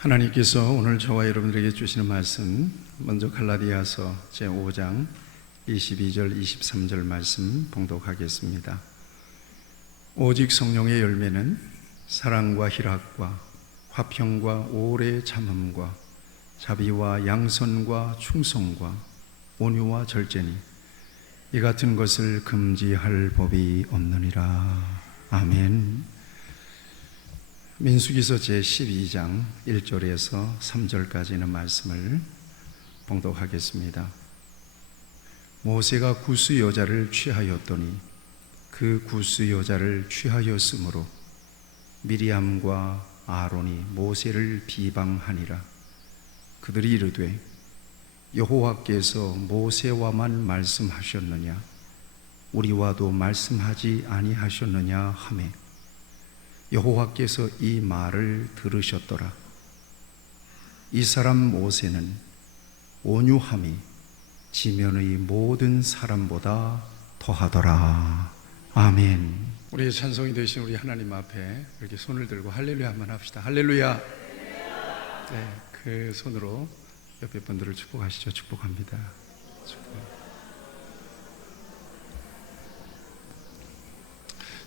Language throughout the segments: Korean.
하나님께서 오늘 저와 여러분들에게 주시는 말씀, 먼저 갈라디아서 제5장 22절 23절 말씀 봉독하겠습니다. 오직 성령의 열매는 사랑과 희락과 화평과 오래 참음과 자비와 양선과 충성과 온유와 절제니 이 같은 것을 금지할 법이 없느니라. 아멘. 민수기서 제12장 1절에서 3절까지는 말씀을 봉독하겠습니다. 모세가 구스 여자를 취하였더니 그 구스 여자를 취하였으므로 미리암과 아론이 모세를 비방하니라. 그들이 이르되 여호와께서 모세와만 말씀하셨느냐 우리와도 말씀하지 아니하셨느냐 하매 여호와께서 이 말을 들으셨더라. 이 사람 모세는 온유함이 지면의 모든 사람보다 더하더라. 아멘. 우리의 찬송이 되신 우리 하나님 앞에 이렇게 손을 들고 할렐루야 한번 합시다. 할렐루야. 네, 그 손으로 옆에 분들을 축복하시죠. 축복합니다.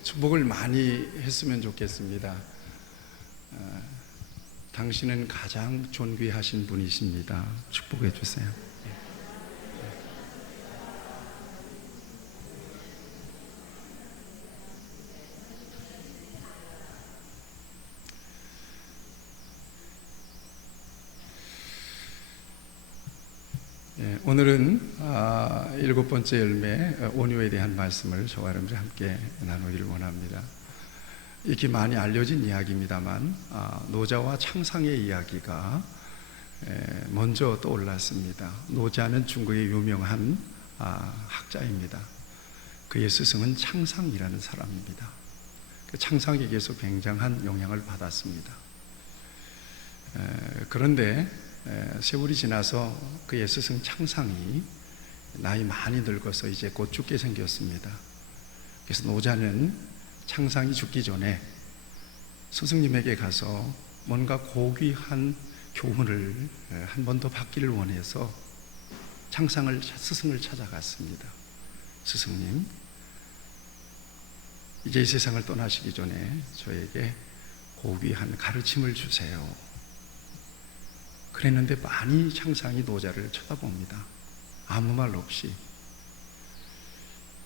축복을 많이 했으면 좋겠습니다. 당신은 가장 존귀하신 분이십니다. 축복해 주세요. 오늘은 7번째 열매 온유에 대한 말씀을 저와 여러분들이 함께 나누기를 원합니다. 이렇게 많이 알려진 이야기입니다만 노자와 창상의 이야기가 먼저 떠올랐습니다. 노자는 중국의 유명한 학자입니다. 그의 스승은 창상이라는 사람입니다. 그 창상에게서 굉장한 영향을 받았습니다. 그런데 세월이 지나서 그의 스승 창상이 나이 많이 늙어서 이제 곧 죽게 생겼습니다. 그래서 노자는 창상이 죽기 전에 스승님에게 가서 뭔가 고귀한 교훈을 한 번 더 받기를 원해서 스승을 찾아갔습니다. 스승님, 이제 이 세상을 떠나시기 전에 저에게 고귀한 가르침을 주세요. 그랬는데 많이 창상이 노자를 쳐다봅니다. 아무 말 없이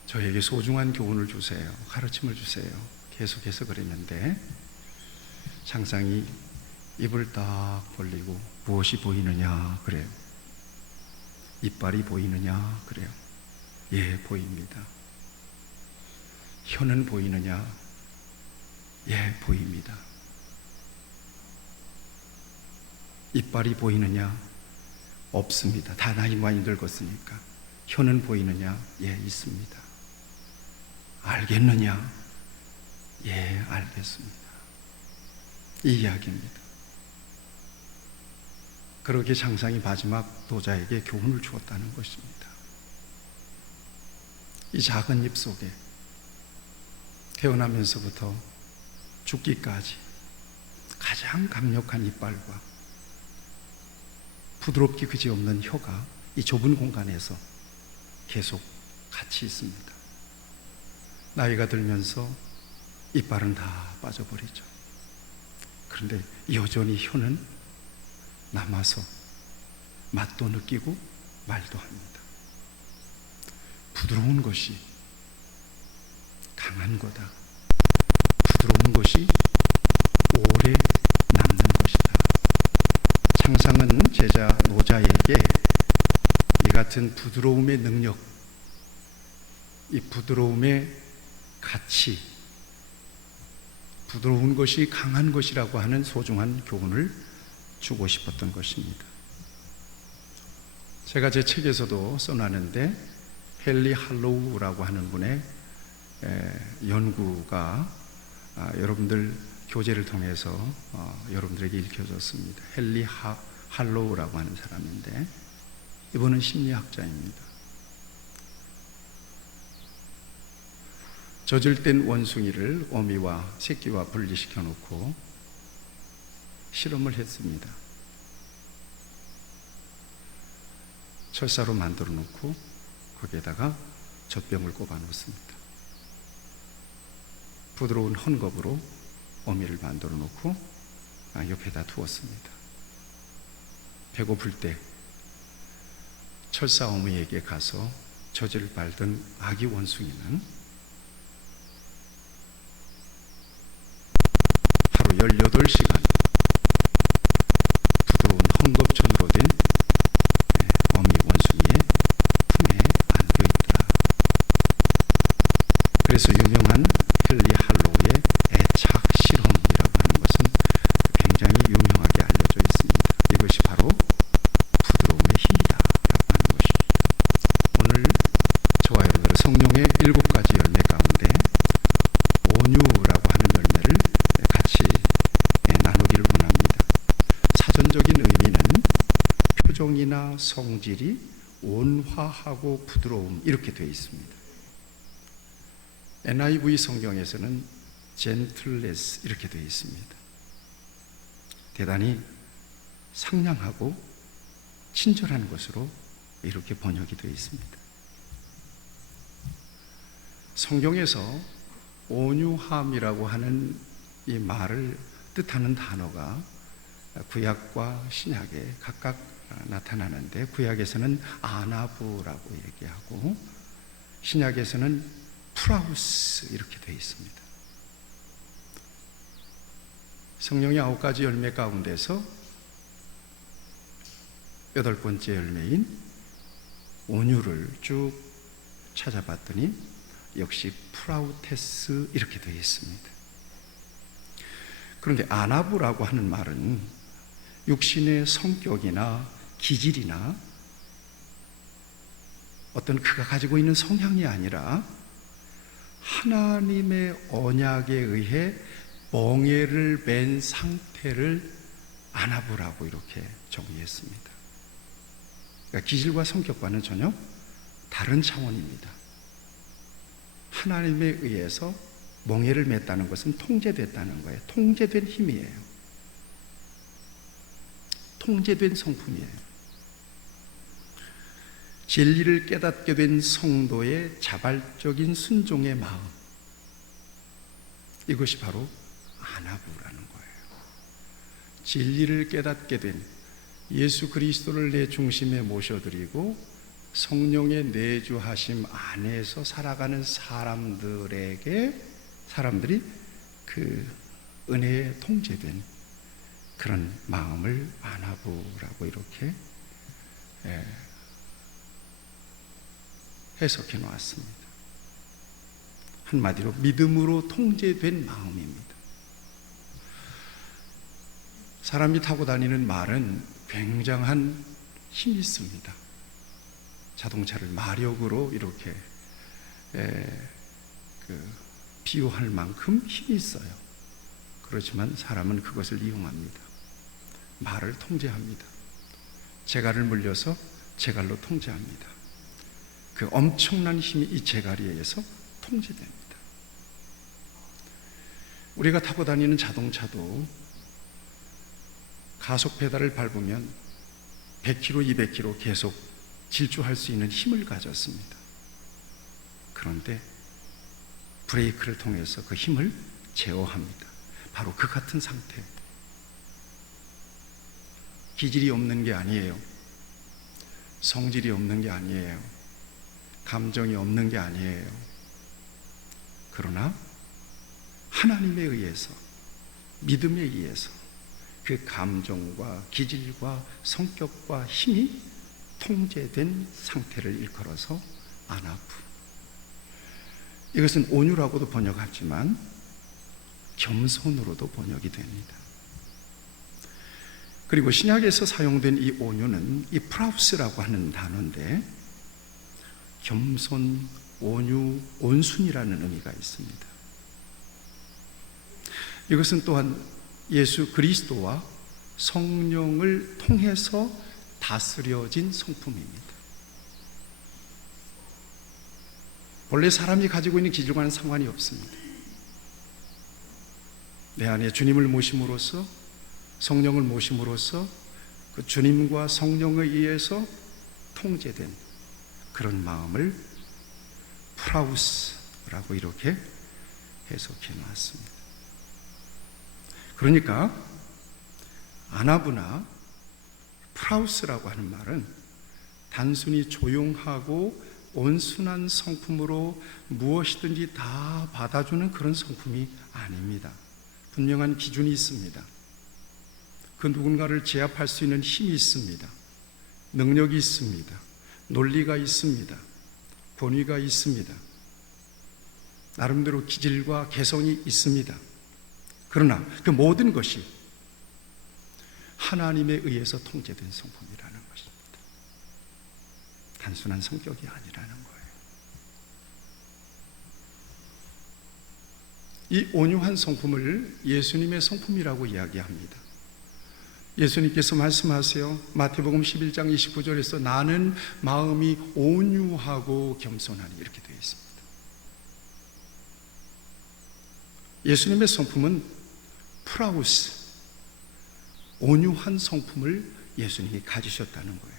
저에게 소중한 교훈을 주세요. 가르침을 주세요. 계속해서 그랬는데 창상이 입을 딱 벌리고 무엇이 보이느냐 그래요. 이빨이 보이느냐 그래요. 예, 보입니다. 혀는 보이느냐? 예, 보입니다. 이빨이 보이느냐? 없습니다. 다 나이 많이 늙었으니까. 혀는 보이느냐? 예, 있습니다. 알겠느냐? 예, 알겠습니다. 이 이야기입니다. 그렇게 창상이 마지막 노자에게 교훈을 주었다는 것입니다. 이 작은 입 속에 태어나면서부터 죽기까지 가장 강력한 이빨과 부드럽기 그지없는 혀가 이 좁은 공간에서 계속 같이 있습니다. 나이가 들면서 이빨은 다 빠져버리죠. 그런데 여전히 혀는 남아서 맛도 느끼고 말도 합니다. 부드러운 것이 강한 거다. 부드러운 것이 오래 남는 것이다. 창상은 제자 노자에게 이 같은 부드러움의 능력, 이 부드러움의 가치, 부드러운 것이 강한 것이라고 하는 소중한 교훈을 주고 싶었던 것입니다. 제가 제 책에서도 써놨는데 헨리 할로우라고 하는 분의 연구가 여러분들 교재를 통해서 여러분들에게 읽혀졌습니다. 헨리 할로우라고 하는 사람인데 이분은 심리학자입니다. 젖을 뗀 원숭이를 어미와 새끼와 분리시켜 놓고 실험을 했습니다. 철사로 만들어 놓고 거기에다가 젖병을 꼽아 놓습니다. 부드러운 헝겊으로 어미를 만들어 놓고 옆에다 두었습니다. 배고플 때 철사 어미에게 가서 젖을 밟던 아기 원숭이는 하루 18시간 부드러운 헝겊천으로 된 어미 원숭이의 품에 안겨 있더라. 그래서 유명한 헨리 할로우의 애착 실험이라고 하는 것은 굉장히 유명하게 알려져 있습니다. 이것이 바로 부드러움의 힘이다 라고 하는 것입니다. 오늘 저와 여러분들은 성령의 7가지 열매 가운데 온유라고 하는 열매를 같이 나누기를 원합니다. 사전적인 의미는 표정이나 성질이 온화하고 부드러움 이렇게 되어 있습니다. NIV 성경에서는 gentleness 이렇게 되어 있습니다. 대단히 상냥하고 친절한 것으로 이렇게 번역이 되어 있습니다. 성경에서 온유함이라고 하는 이 말을 뜻하는 단어가 구약과 신약에 각각 나타나는데, 구약에서는 아나부라고 얘기하고 신약에서는 프라우스 이렇게 되어 있습니다. 성령의 9가지 열매 가운데서 8번째 열매인 온유를 쭉 찾아봤더니 역시 프라우테스 이렇게 되어 있습니다. 그런데 아나부라고 하는 말은 육신의 성격이나 기질이나 어떤 그가 가지고 있는 성향이 아니라 하나님의 언약에 의해 멍에를 맨 상태를 아나부라고 이렇게 정의했습니다. 그러니까 기질과 성격과는 전혀 다른 차원입니다. 하나님에 의해서 멍에를 맸다는 것은 통제됐다는 거예요. 통제된 힘이에요. 통제된 성품이에요. 진리를 깨닫게 된 성도의 자발적인 순종의 마음, 이것이 바로 아나부라는 거예요. 진리를 깨닫게 된 예수 그리스도를 내 중심에 모셔드리고 성령의 내주하심 안에서 살아가는 사람들이 그 은혜에 통제된 그런 마음을 아나부라고 이렇게 해석해 놓았습니다. 한마디로 믿음으로 통제된 마음입니다. 사람이 타고 다니는 말은 굉장한 힘이 있습니다. 자동차를 마력으로 이렇게 비유할 만큼 힘이 있어요. 그렇지만 사람은 그것을 이용합니다. 말을 통제합니다. 제갈을 물려서 제갈로 통제합니다. 그 엄청난 힘이 이 제갈에 의해서 통제됩니다. 우리가 타고 다니는 자동차도 가속 페달을 밟으면 100km, 200km 계속 질주할 수 있는 힘을 가졌습니다. 그런데 브레이크를 통해서 그 힘을 제어합니다. 바로 그 같은 상태. 기질이 없는 게 아니에요. 성질이 없는 게 아니에요. 감정이 없는 게 아니에요. 그러나 하나님에 의해서, 믿음에 의해서 그 감정과 기질과 성격과 힘이 통제된 상태를 일컬어서 아나부. 이것은 온유라고도 번역하지만 겸손으로도 번역이 됩니다. 그리고 신약에서 사용된 이 온유는 이 프라우스라고 하는 단어인데 겸손, 온유, 온순이라는 의미가 있습니다. 이것은 또한 예수 그리스도와 성령을 통해서 다스려진 성품입니다. 원래 사람이 가지고 있는 기질과는 상관이 없습니다. 내 안에 주님을 모심으로써 성령을 모심으로써 그 주님과 성령에 의해서 통제된 그런 마음을 프라우스라고 이렇게 해석해 놨습니다. 그러니까 아나부나 프라우스라고 하는 말은 단순히 조용하고 온순한 성품으로 무엇이든지 다 받아주는 그런 성품이 아닙니다. 분명한 기준이 있습니다. 그 누군가를 제압할 수 있는 힘이 있습니다. 능력이 있습니다. 논리가 있습니다. 권위가 있습니다. 나름대로 기질과 개성이 있습니다. 그러나 그 모든 것이 하나님에 의해서 통제된 성품이라는 것입니다. 단순한 성격이 아니라는 거예요. 이 온유한 성품을 예수님의 성품이라고 이야기합니다. 예수님께서 말씀하세요. 마태복음 11장 29절에서 나는 마음이 온유하고 겸손하니 이렇게 되어 있습니다. 예수님의 성품은 프라우스, 온유한 성품을 예수님이 가지셨다는 거예요.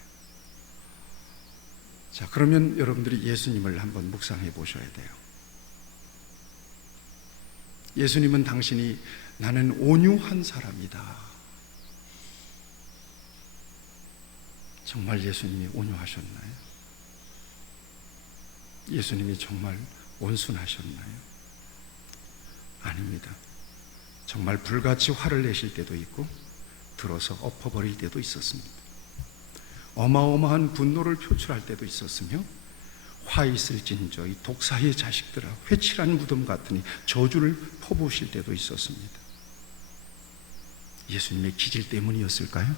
자, 그러면 여러분들이 예수님을 한번 묵상해 보셔야 돼요. 예수님은 당신이 나는 온유한 사람이다. 정말 예수님이 온유하셨나요? 예수님이 정말 온순하셨나요? 아닙니다. 정말 불같이 화를 내실 때도 있고 들어서 엎어버릴 때도 있었습니다. 어마어마한 분노를 표출할 때도 있었으며 화 있을진저 이 독사의 자식들아 회칠한 무덤 같으니 저주를 퍼부으실 때도 있었습니다. 예수님의 기질 때문이었을까요?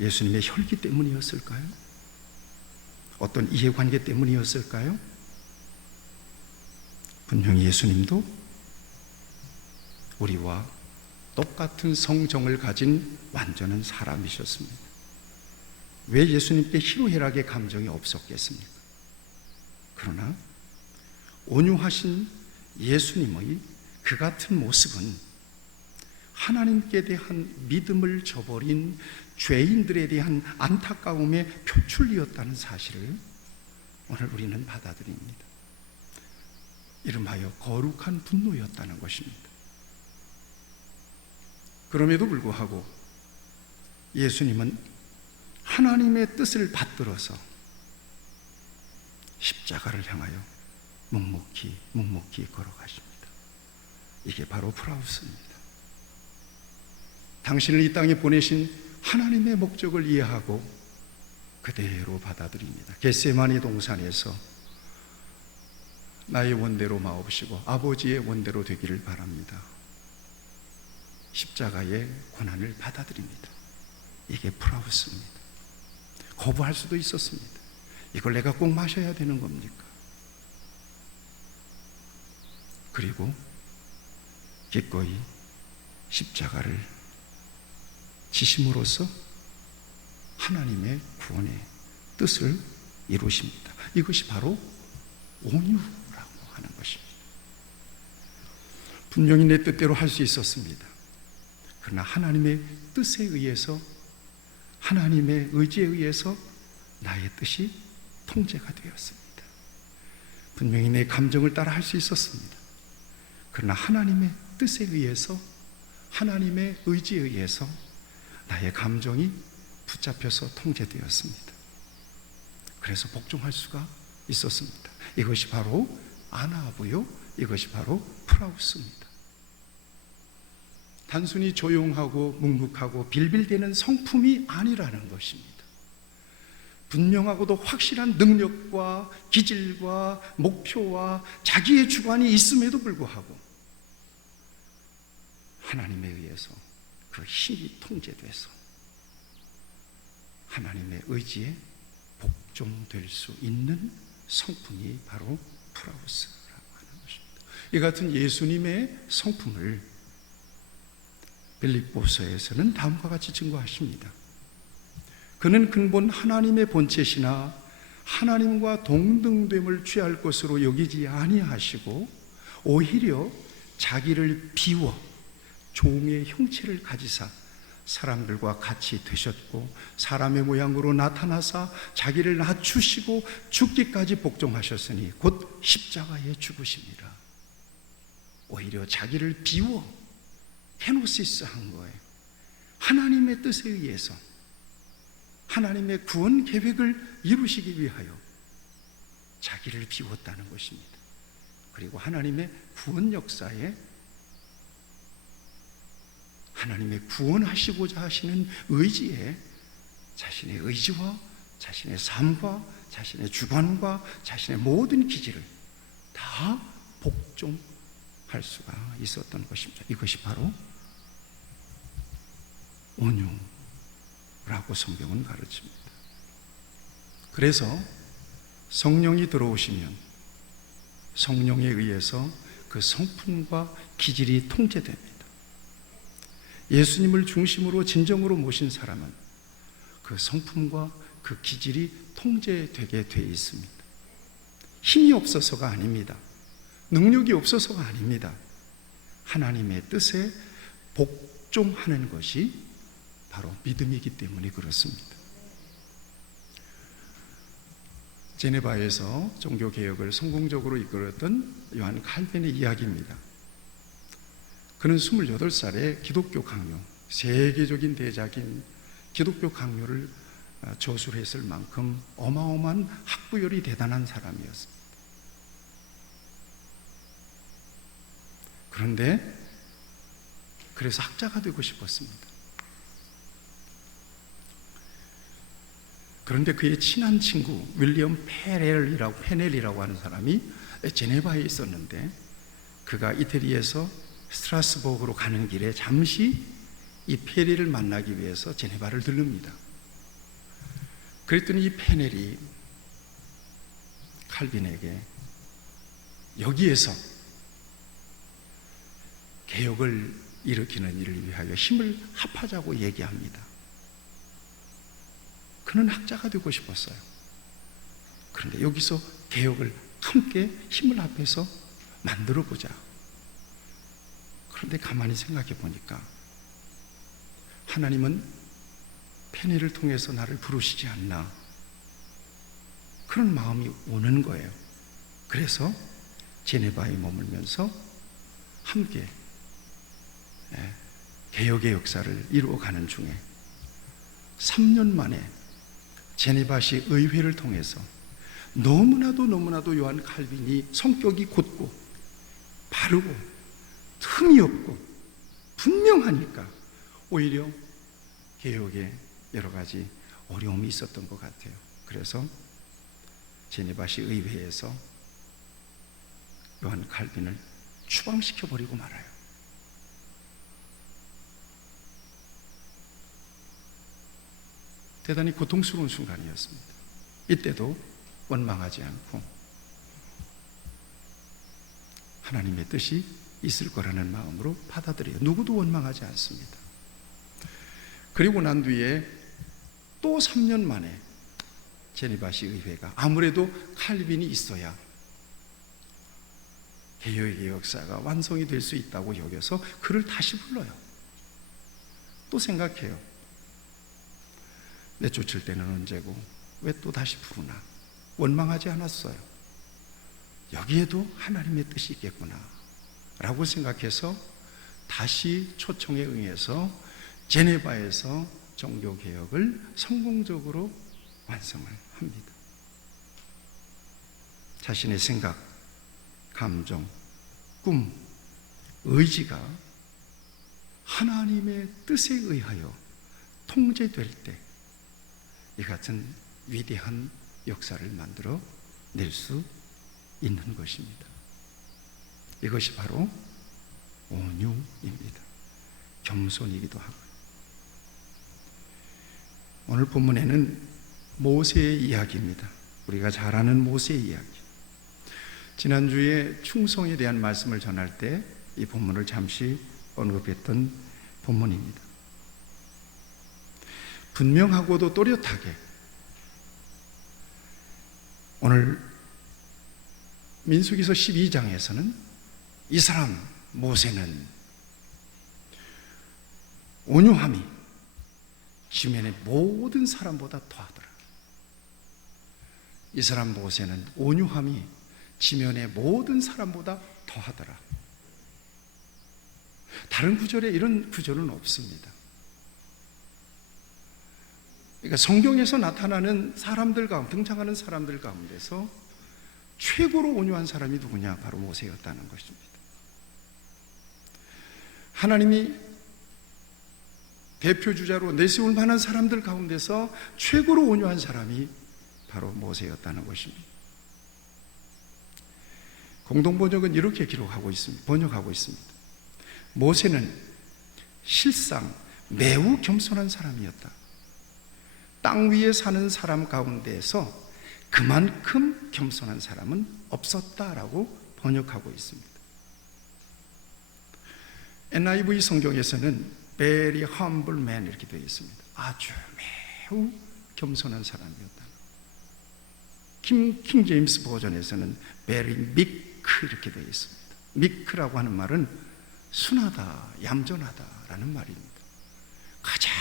예수님의 혈기 때문이었을까요? 어떤 이해관계 때문이었을까요? 분명히 예수님도 우리와 똑같은 성정을 가진 완전한 사람이셨습니다. 왜 예수님께 희로애락의 감정이 없었겠습니까? 그러나 온유하신 예수님의 그 같은 모습은 하나님께 대한 믿음을 저버린 죄인들에 대한 안타까움의 표출이었다는 사실을 오늘 우리는 받아들입니다. 이름하여 거룩한 분노였다는 것입니다. 그럼에도 불구하고 예수님은 하나님의 뜻을 받들어서 십자가를 향하여 묵묵히 걸어가십니다. 이게 바로 프라우스입니다. 당신을 이 땅에 보내신 하나님의 목적을 이해하고 그대로 받아들입니다. 겟세마니 동산에서 나의 원대로 마옵시고 아버지의 원대로 되기를 바랍니다. 십자가의 고난을 받아들입니다. 이게 프라우스입니다. 거부할 수도 있었습니다. 이걸 내가 꼭 마셔야 되는 겁니까? 그리고 기꺼이 십자가를 지심으로써 하나님의 구원의 뜻을 이루십니다. 이것이 바로 온유라고 하는 것입니다. 분명히 내 뜻대로 할 수 있었습니다. 그러나 하나님의 뜻에 의해서, 하나님의 의지에 의해서 나의 뜻이 통제가 되었습니다. 분명히 내 감정을 따라 할 수 있었습니다. 그러나 하나님의 뜻에 의해서, 하나님의 의지에 의해서 나의 감정이 붙잡혀서 통제되었습니다. 그래서 복종할 수가 있었습니다. 이것이 바로 아나부요, 이것이 바로 프라우스입니다. 단순히 조용하고 묵묵하고 빌빌대는 성품이 아니라는 것입니다. 분명하고도 확실한 능력과 기질과 목표와 자기의 주관이 있음에도 불구하고 하나님에 의해서 그 힘이 통제돼서 하나님의 의지에 복종될 수 있는 성품이 바로 프라우스라고 하는 것입니다. 이 같은 예수님의 성품을 빌립보서에서는 다음과 같이 증거하십니다. 그는 근본 하나님의 본체시나 하나님과 동등됨을 취할 것으로 여기지 아니하시고 오히려 자기를 비워 종의 형체를 가지사 사람들과 같이 되셨고 사람의 모양으로 나타나사 자기를 낮추시고 죽기까지 복종하셨으니 곧 십자가에 죽으십니다. 오히려 자기를 비워 헤노시스 한 거예요. 하나님의 뜻에 의해서 하나님의 구원 계획을 이루시기 위하여 자기를 비웠다는 것입니다. 그리고 하나님의 구원 역사에 하나님의 구원하시고자 하시는 의지에 자신의 의지와 자신의 삶과 자신의 주관과 자신의 모든 기질을 다 복종할 수가 있었던 것입니다. 이것이 바로 온유라고 성경은 가르칩니다. 그래서 성령이 들어오시면 성령에 의해서 그 성품과 기질이 통제됩니다. 예수님을 중심으로 진정으로 모신 사람은 그 성품과 그 기질이 통제되게 돼 있습니다. 힘이 없어서가 아닙니다. 능력이 없어서가 아닙니다. 하나님의 뜻에 복종하는 것이 바로 믿음이기 때문에 그렇습니다. 제네바에서 종교개혁을 성공적으로 이끌었던 요한 칼빈의 이야기입니다. 그는 28살에 기독교 강요, 세계적인 대작인 기독교 강요를 저술했을 만큼 어마어마한 학부열이 대단한 사람이었습니다. 그런데 그래서 학자가 되고 싶었습니다. 그런데 그의 친한 친구 윌리엄 페넬이라고 하는 사람이 제네바에 있었는데 그가 이태리에서 스트라스부르크로 가는 길에 잠시 이 페넬을 만나기 위해서 제네바를 들릅니다. 그랬더니 이 페넬이 칼빈에게 여기에서 개혁을 일으키는 일을 위하여 힘을 합하자고 얘기합니다. 그는 학자가 되고 싶었어요. 그런데 여기서 개혁을 함께 힘을 합해서 만들어 보자. 그런데 가만히 생각해 보니까 하나님은 페넬을 통해서 나를 부르시지 않나 그런 마음이 오는 거예요. 그래서 제네바에 머물면서 함께 개혁의 역사를 이루어가는 중에 3년 만에 제네바시 의회를 통해서 너무나도 요한 칼빈이 성격이 곧고 바르고 틈이 없고 분명하니까 오히려 개혁에 여러 가지 어려움이 있었던 것 같아요. 그래서 제네바시 의회에서 요한 칼빈을 추방시켜버리고 말아요. 대단히 고통스러운 순간이었습니다. 이때도 원망하지 않고 하나님의 뜻이 있을 거라는 마음으로 받아들여요. 누구도 원망하지 않습니다. 그리고 난 뒤에 또 3년 만에 제네바시 의회가 아무래도 칼빈이 있어야 개혁의 역사가 완성이 될 수 있다고 여겨서 그를 다시 불러요. 또 생각해요. 내쫓을 때는 언제고 왜 또 다시 부르나. 원망하지 않았어요. 여기에도 하나님의 뜻이 있겠구나 라고 생각해서 다시 초청에 응해서 제네바에서 종교개혁을 성공적으로 완성을 합니다. 자신의 생각, 감정, 꿈, 의지가 하나님의 뜻에 의하여 통제될 때 이 같은 위대한 역사를 만들어 낼 수 있는 것입니다. 이것이 바로 온유입니다. 겸손이기도 하고. 오늘 본문에는 모세의 이야기입니다. 우리가 잘 아는 모세의 이야기. 지난주에 충성에 대한 말씀을 전할 때 이 본문을 잠시 언급했던 본문입니다. 분명하고도 또렷하게 오늘 민수기서 12장에서는 이 사람 모세는 온유함이 지면의 모든 사람보다 더하더라. 이 사람 모세는 온유함이 지면의 모든 사람보다 더하더라. 다른 구절에 이런 구절은 없습니다. 그러니까 성경에서 나타나는 사람들 가운데, 등장하는 사람들 가운데서 최고로 온유한 사람이 누구냐? 바로 모세였다는 것입니다. 하나님이 대표주자로 내세울 만한 사람들 가운데서 최고로 온유한 사람이 바로 모세였다는 것입니다. 공동번역은 이렇게 번역하고 있습니다. 모세는 실상 매우 겸손한 사람이었다. 땅 위에 사는 사람 가운데에서 그만큼 겸손한 사람은 없었다라고 번역하고 있습니다. NIV 성경에서는 very humble man 이렇게 되어 있습니다. 아주 매우 겸손한 사람이었다. 킹 제임스 버전에서는 very meek 이렇게 되어 있습니다. meek라고 하는 말은 순하다, 얌전하다라는 말입니다. 가장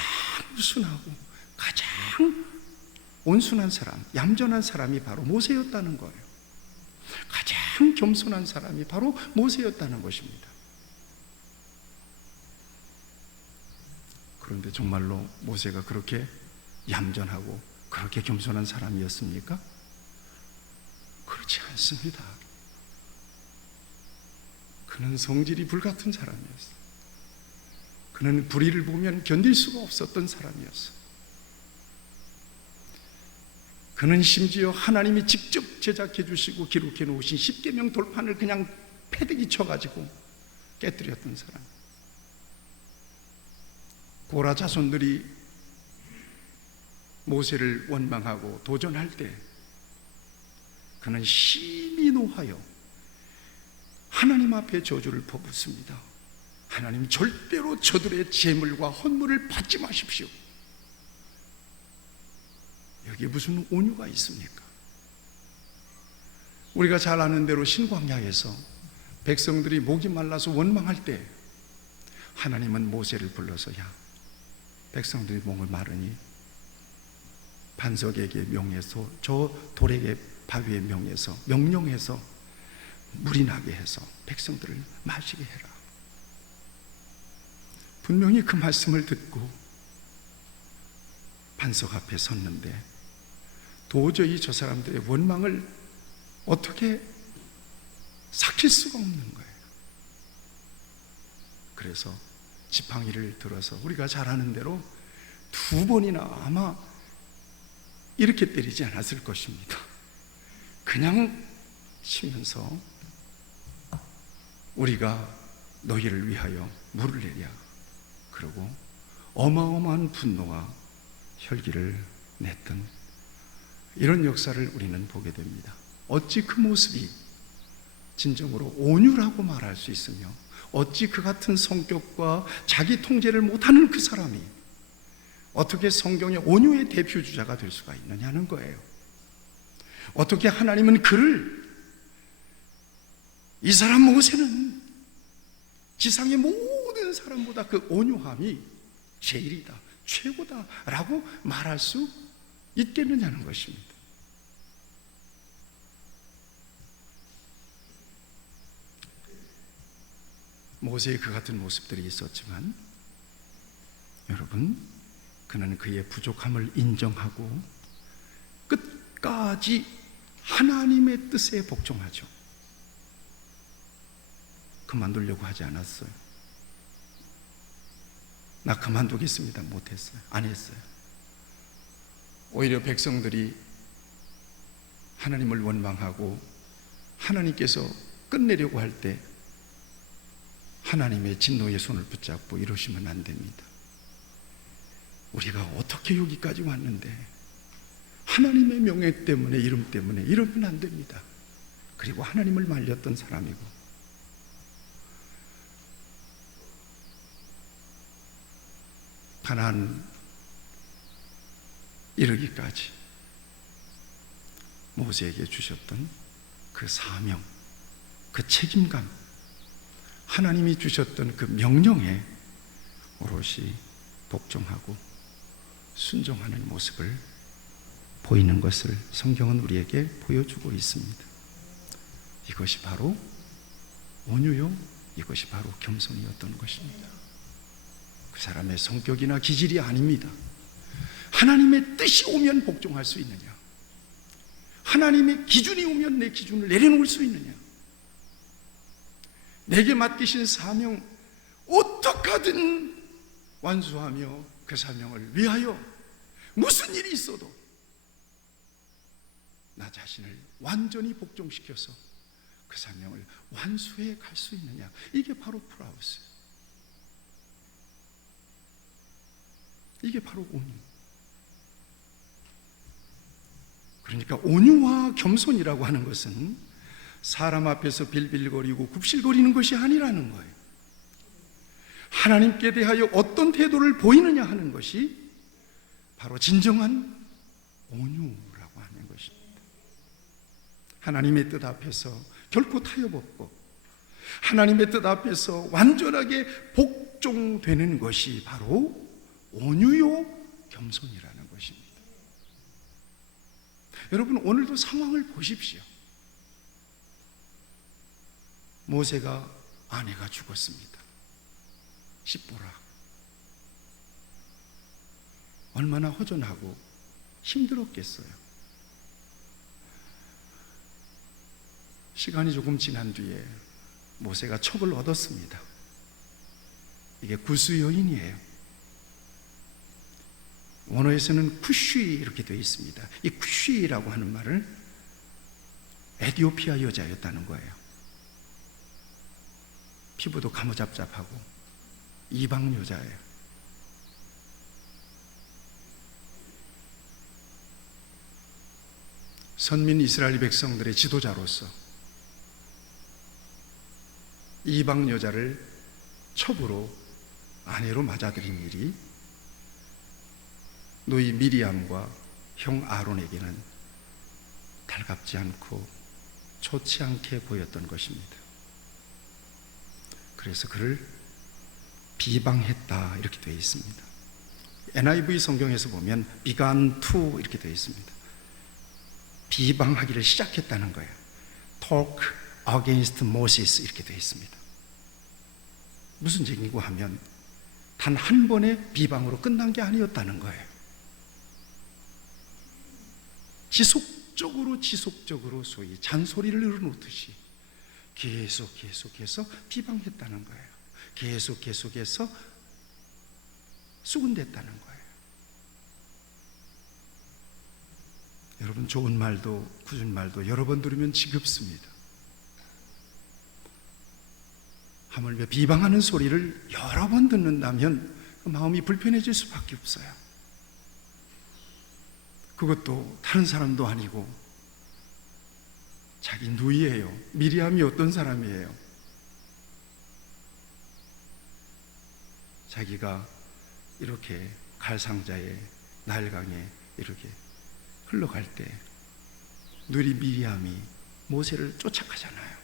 순하고 가장 온순한 사람, 얌전한 사람이 바로 모세였다는 거예요. 가장 겸손한 사람이 바로 모세였다는 것입니다. 그런데 정말로 모세가 그렇게 얌전하고 그렇게 겸손한 사람이었습니까? 그렇지 않습니다. 그는 성질이 불같은 사람이었어요. 그는 불의를 보면 견딜 수가 없었던 사람이었어요. 그는 심지어 하나님이 직접 제작해 주시고 기록해 놓으신 십계명 돌판을 그냥 패대기 쳐가지고 깨뜨렸던 사람. 고라 자손들이 모세를 원망하고 도전할 때 그는 심히 노하여 하나님 앞에 저주를 퍼붓습니다. 하나님, 절대로 저들의 재물과 헌물을 받지 마십시오. 여기에 무슨 온유가 있습니까? 우리가 잘 아는 대로 신광야에서 백성들이 목이 말라서 원망할 때 하나님은 모세를 불러서, 야, 백성들이 목을 마르니 반석에게 명해서, 저 돌에게 바위에 명령해서 물이 나게 해서 백성들을 마시게 해라. 분명히 그 말씀을 듣고 반석 앞에 섰는데 도저히 저 사람들의 원망을 어떻게 삭힐 수가 없는 거예요. 그래서 지팡이를 들어서 우리가 잘 아는 대로 2번이나 아마 이렇게 때리지 않았을 것입니다. 그냥 치면서 우리가 너희를 위하여 물을 내랴. 그리고 어마어마한 분노와 혈기를 냈던 이런 역사를 우리는 보게 됩니다. 어찌 그 모습이 진정으로 온유라고 말할 수 있으며, 어찌 그 같은 성격과 자기 통제를 못하는 그 사람이 어떻게 성경의 온유의 대표주자가 될 수가 있느냐는 거예요. 어떻게 하나님은 그를, 이 사람 모세는 지상의 모든 사람보다 그 온유함이 제일이다, 최고다 라고 말할 수 있겠느냐는 것입니다. 모세의 그 같은 모습들이 있었지만 여러분, 그는 그의 부족함을 인정하고 끝까지 하나님의 뜻에 복종하죠. 그만두려고 하지 않았어요. 나 그만두겠습니다 못했어요. 안 했어요. 오히려 백성들이 하나님을 원망하고 하나님께서 끝내려고 할 때 하나님의 진노의 손을 붙잡고 이러시면 안 됩니다. 우리가 어떻게 여기까지 왔는데 하나님의 명예 때문에, 이름 때문에 이러면 안 됩니다. 그리고 하나님을 말렸던 사람이고, 가나안 이르기까지 모세에게 주셨던 그 사명, 그 책임감, 하나님이 주셨던 그 명령에 오롯이 복종하고 순종하는 모습을 보이는 것을 성경은 우리에게 보여주고 있습니다. 이것이 바로 온유요, 이것이 바로 겸손이었던 것입니다. 그 사람의 성격이나 기질이 아닙니다. 하나님의 뜻이 오면 복종할 수 있느냐? 하나님의 기준이 오면 내 기준을 내려놓을 수 있느냐? 내게 맡기신 사명 어떻게든 완수하며 그 사명을 위하여 무슨 일이 있어도 나 자신을 완전히 복종시켜서 그 사명을 완수해 갈 수 있느냐? 이게 바로 프라우스, 이게 바로 온유. 그러니까 온유와 겸손이라고 하는 것은 사람 앞에서 빌빌거리고 굽실거리는 것이 아니라는 거예요. 하나님께 대하여 어떤 태도를 보이느냐 하는 것이 바로 진정한 온유라고 하는 것입니다. 하나님의 뜻 앞에서 결코 타협없고 하나님의 뜻 앞에서 완전하게 복종되는 것이 바로 온유요 겸손이라는 것입니다. 여러분, 오늘도 상황을 보십시오. 모세가 아내가 죽었습니다. 십보라. 얼마나 허전하고 힘들었겠어요. 시간이 조금 지난 뒤에 모세가 첩을 얻었습니다. 이게 구스 여인이에요. 원어에서는 쿠쉬 이렇게 되어 있습니다. 이 쿠쉬라고 하는 말을 에티오피아 여자였다는 거예요. 피부도 가무잡잡하고 이방 여자예요. 선민 이스라엘 백성들의 지도자로서 이방 여자를 첩으로 아내로 맞아들인 일이 노이 미리암과 형 아론에게는 달갑지 않고 좋지 않게 보였던 것입니다. 그래서 그를 비방했다 이렇게 되어 있습니다. NIV 성경에서 보면 began to 이렇게 되어 있습니다. 비방하기를 시작했다는 거예요. Talk against Moses 이렇게 되어 있습니다. 무슨 얘기고 하면 단 한 번의 비방으로 끝난 게 아니었다는 거예요. 지속적으로 소위 잔소리를 늘어놓듯이 계속해서 비방했다는 거예요. 계속해서 수군댔다는 거예요. 여러분, 좋은 말도 굳은 말도 여러 번 들으면 지겹습니다. 하물며 비방하는 소리를 여러 번 듣는다면 그 마음이 불편해질 수밖에 없어요. 그것도 다른 사람도 아니고 자기 누이예요. 미리암이 어떤 사람이에요? 자기가 이렇게 갈상자에 나일강에 이렇게 흘러갈 때 누이 미리암이 모세를 쫓아가잖아요.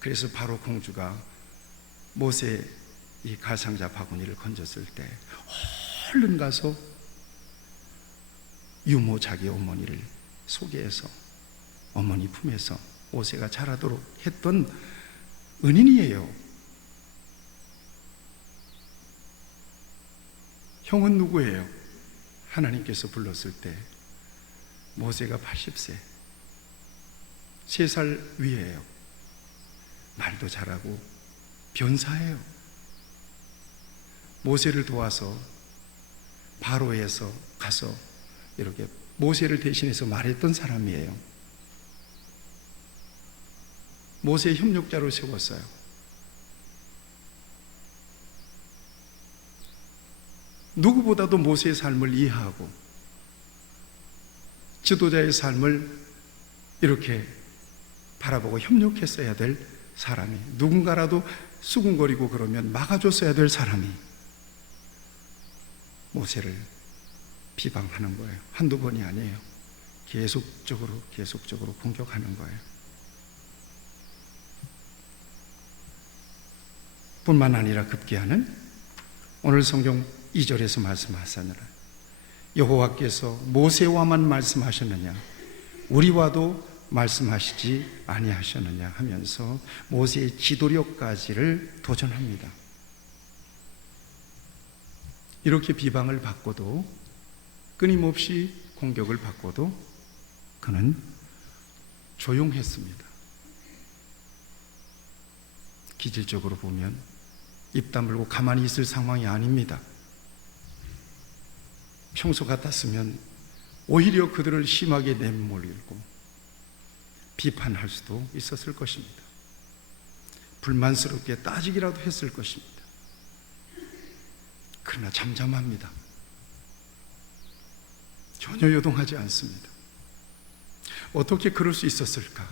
그래서 바로 공주가 모세 이 갈상자 바구니를 건졌을 때 얼른 가서 유모 자기 어머니를 소개해서 어머니 품에서 모세가 자라도록 했던 은인이에요. 형은 누구예요? 하나님께서 불렀을 때 모세가 80세, 3살 위에요. 말도 잘하고 변사예요. 모세를 도와서 바로에서 가서 이렇게 모세를 대신해서 말했던 사람이에요. 모세의 협력자로 세웠어요. 누구보다도 모세의 삶을 이해하고 지도자의 삶을 이렇게 바라보고 협력했어야 될 사람이, 누군가라도 수군거리고 그러면 막아줬어야 될 사람이 모세를 비방하는 거예요. 한두 번이 아니에요. 계속적으로 공격하는 거예요. 뿐만 아니라 급기야는 오늘 성경 2절에서 말씀하셨느라 여호와께서 모세와만 말씀하셨느냐 우리와도 말씀하시지 아니하셨느냐 하면서 모세의 지도력까지를 도전합니다. 이렇게 비방을 받고도, 끊임없이 공격을 받고도 그는 조용했습니다. 기질적으로 보면 입 다물고 가만히 있을 상황이 아닙니다. 평소 같았으면 오히려 그들을 심하게 내몰고 비판할 수도 있었을 것입니다. 불만스럽게 따지기라도 했을 것입니다. 그러나 잠잠합니다. 전혀 요동하지 않습니다. 어떻게 그럴 수 있었을까?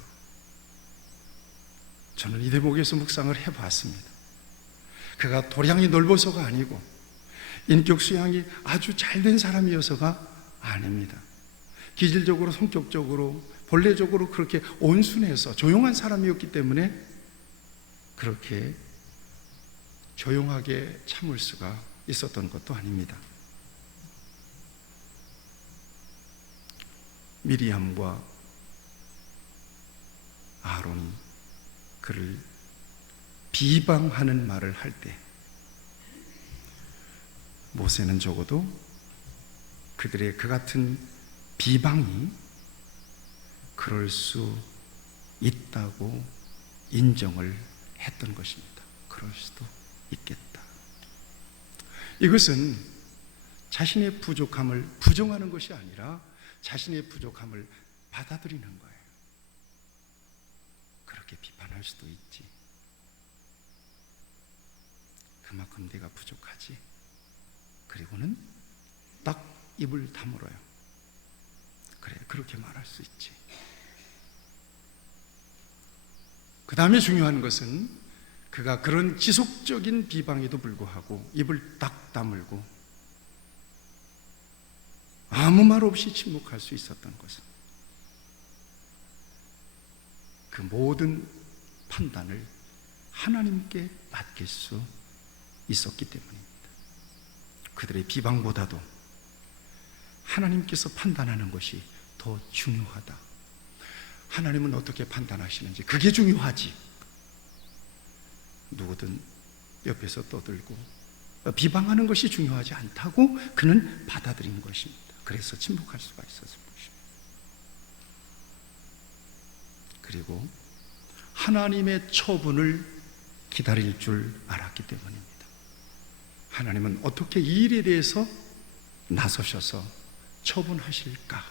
저는 이 대목에서 묵상을 해봤습니다. 그가 도량이 넓어서가 아니고 인격 수양이 아주 잘된 사람이어서가 아닙니다. 기질적으로, 성격적으로, 본래적으로 그렇게 온순해서 조용한 사람이었기 때문에 그렇게 조용하게 참을 수가 있었던 것도 아닙니다. 미리암과 아론이 그를 비방하는 말을 할 때 모세는 적어도 그들의 그 같은 비방이 그럴 수 있다고 인정을 했던 것입니다. 그럴 수도 있겠다. 이것은 자신의 부족함을 부정하는 것이 아니라 자신의 부족함을 받아들이는 거예요. 그렇게 비판할 수도 있지. 그만큼 네가 부족하지. 그리고는 딱 입을 다물어요. 그래, 그렇게 말할 수 있지. 그 다음에 중요한 것은 그가 그런 지속적인 비방에도 불구하고 입을 딱 다물고 아무 말 없이 침묵할 수 있었던 것은 그 모든 판단을 하나님께 맡길 수 있었기 때문입니다. 그들의 비방보다도 하나님께서 판단하는 것이 더 중요하다. 하나님은 어떻게 판단하시는지 그게 중요하지. 누구든 옆에서 떠들고 비방하는 것이 중요하지 않다고 그는 받아들인 것입니다. 그래서 침묵할 수가 있었을 것입니다. 그리고 하나님의 처분을 기다릴 줄 알았기 때문입니다. 하나님은 어떻게 이 일에 대해서 나서셔서 처분하실까?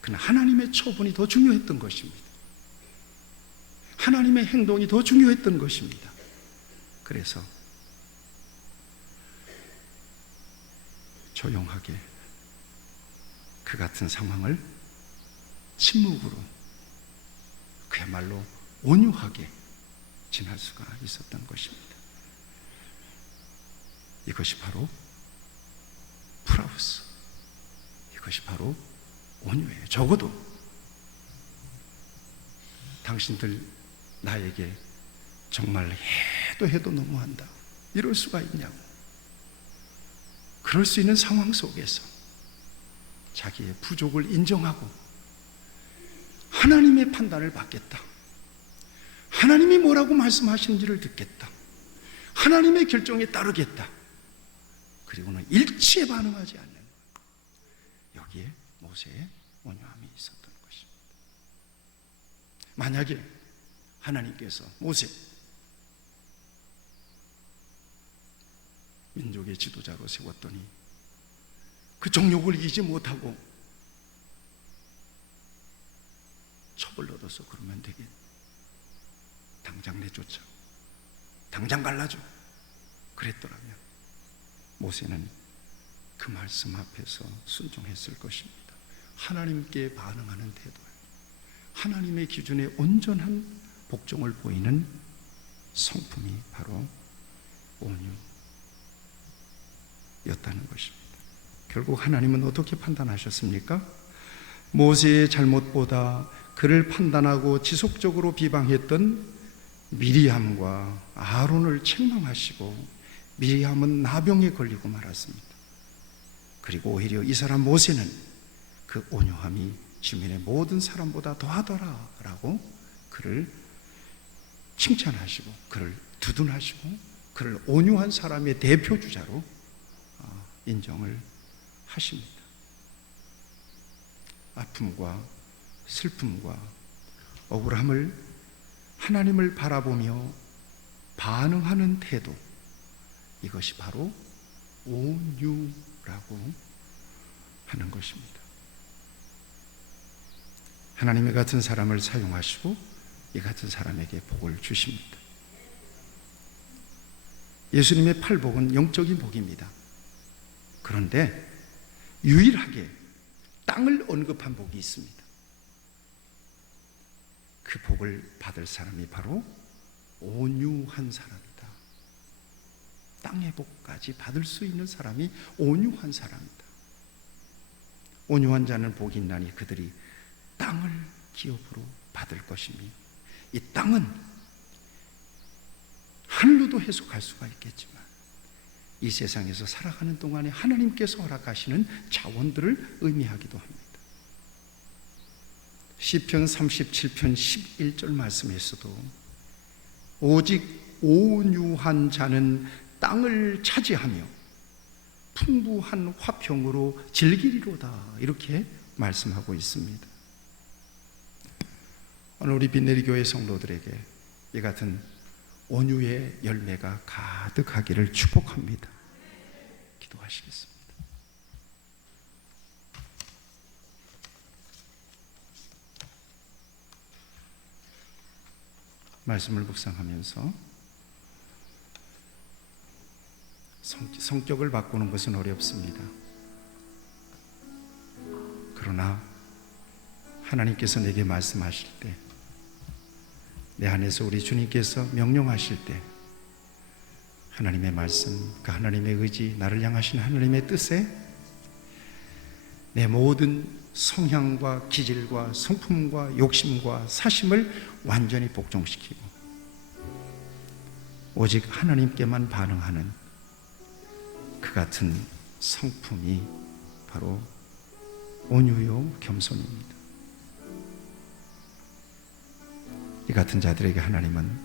그러나 하나님의 처분이 더 중요했던 것입니다. 하나님의 행동이 더 중요했던 것입니다. 그래서 조용하게 그 같은 상황을 침묵으로, 그야말로 온유하게 지날 수가 있었던 것입니다. 이것이 바로 프라우스, 이것이 바로 온유예요. 적어도 당신들 나에게 정말 해도 너무한다, 이럴 수가 있냐고. 그럴 수 있는 상황 속에서 자기의 부족을 인정하고 하나님의 판단을 받겠다, 하나님이 뭐라고 말씀하시는지를 듣겠다, 하나님의 결정에 따르겠다, 그리고는 일치에 반응하지 않는 것, 여기에 모세의 온유함이 있었던 것입니다. 만약에 하나님께서 모세, 민족의 지도자로 세웠더니 그 정욕을 이기지 못하고 첩을 얻어서 그러면 되겠, 당장 내쫓아, 당장 갈라줘, 그랬더라면 모세는 그 말씀 앞에서 순종했을 것입니다. 하나님께 반응하는 태도예요. 하나님의 기준에 온전한 복종을 보이는 성품이 바로 온유였다는 것입니다. 결국 하나님은 어떻게 판단하셨습니까? 모세의 잘못보다 그를 판단하고 지속적으로 비방했던 미리암과 아론을 책망하시고 미리암은 나병에 걸리고 말았습니다. 그리고 오히려 이 사람 모세는 그 온유함이 주변의 모든 사람보다 더하더라 라고 그를 칭찬하시고 그를 두둔하시고 그를 온유한 사람의 대표주자로 인정을 하십니다. 아픔과 슬픔과 억울함을 하나님을 바라보며 반응하는 태도, 이것이 바로 온유라고 하는 것입니다. 하나님의 같은 사람을 사용하시고 이 같은 사람에게 복을 주십니다. 예수님의 팔복은 영적인 복입니다. 그런데 유일하게 땅을 언급한 복이 있습니다. 그 복을 받을 사람이 바로 온유한 사람이다. 땅의 복까지 받을 수 있는 사람이 온유한 사람이다. 온유한 자는 복이 있나니 그들이 땅을 기업으로 받을 것이니, 이 땅은 하늘로도 해석할 수가 있겠지만 이 세상에서 살아가는 동안에 하나님께서 허락하시는 자원들을 의미하기도 합니다. 시편 37편 11절 말씀에서도 오직 온유한 자는 땅을 차지하며 풍부한 화평으로 즐기리로다, 이렇게 말씀하고 있습니다. 오늘 우리 빈내리 교회 성도들에게 이 같은 온유의 열매가 가득하기를 축복합니다. 기도하시겠습니다. 말씀을 묵상하면서 성격을 바꾸는 것은 어렵습니다. 그러나 하나님께서 내게 말씀하실 때, 내 안에서 우리 주님께서 명령하실 때 하나님의 말씀, 그 하나님의 의지, 나를 향하신 하나님의 뜻에 내 모든 성향과 기질과 성품과 욕심과 사심을 완전히 복종시키고 오직 하나님께만 반응하는 그 같은 성품이 바로 온유요 겸손입니다. 이 같은 자들에게 하나님은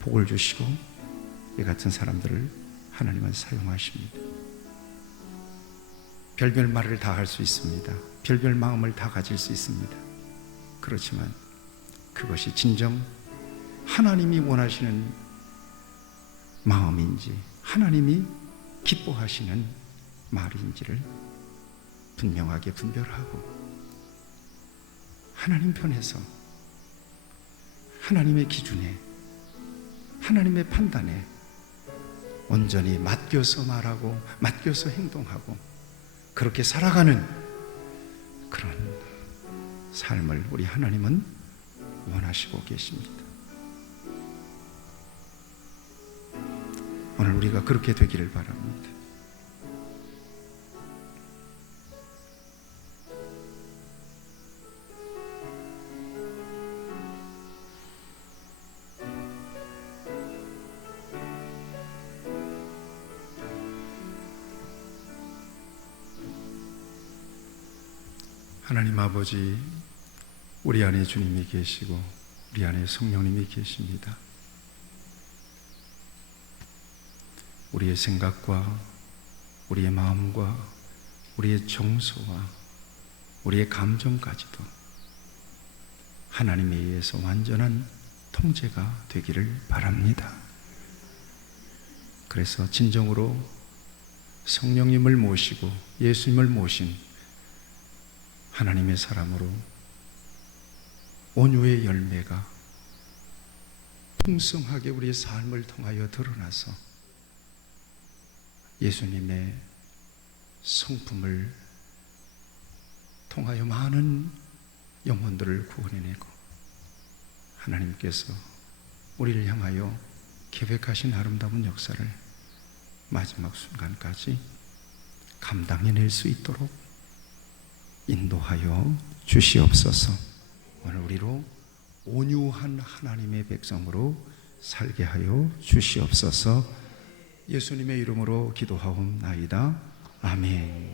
복을 주시고 이 같은 사람들을 하나님은 사용하십니다. 별별 말을 다 할 수 있습니다. 별별 마음을 다 가질 수 있습니다. 그렇지만 그것이 진정 하나님이 원하시는 마음인지, 하나님이 기뻐하시는 말인지를 분명하게 분별하고 하나님 편에서 하나님의 기준에, 하나님의 판단에 온전히 맡겨서 말하고 맡겨서 행동하고 그렇게 살아가는 그런 삶을 우리 하나님은 원하시고 계십니다. 오늘 우리가 그렇게 되기를 바랍니다. 하나님 아버지, 우리 안에 주님이 계시고 우리 안에 성령님이 계십니다. 우리의 생각과 우리의 마음과 우리의 정서와 우리의 감정까지도 하나님에 의해서 완전한 통제가 되기를 바랍니다. 그래서 진정으로 성령님을 모시고 예수님을 모신 하나님의 사람으로 온유의 열매가 풍성하게 우리의 삶을 통하여 드러나서 예수님의 성품을 통하여 많은 영혼들을 구원해내고 하나님께서 우리를 향하여 계획하신 아름다운 역사를 마지막 순간까지 감당해낼 수 있도록 인도하여 주시옵소서. 오늘 우리로 온유한 하나님의 백성으로 살게 하여 주시옵소서. 예수님의 이름으로 기도하옵나이다. 아멘.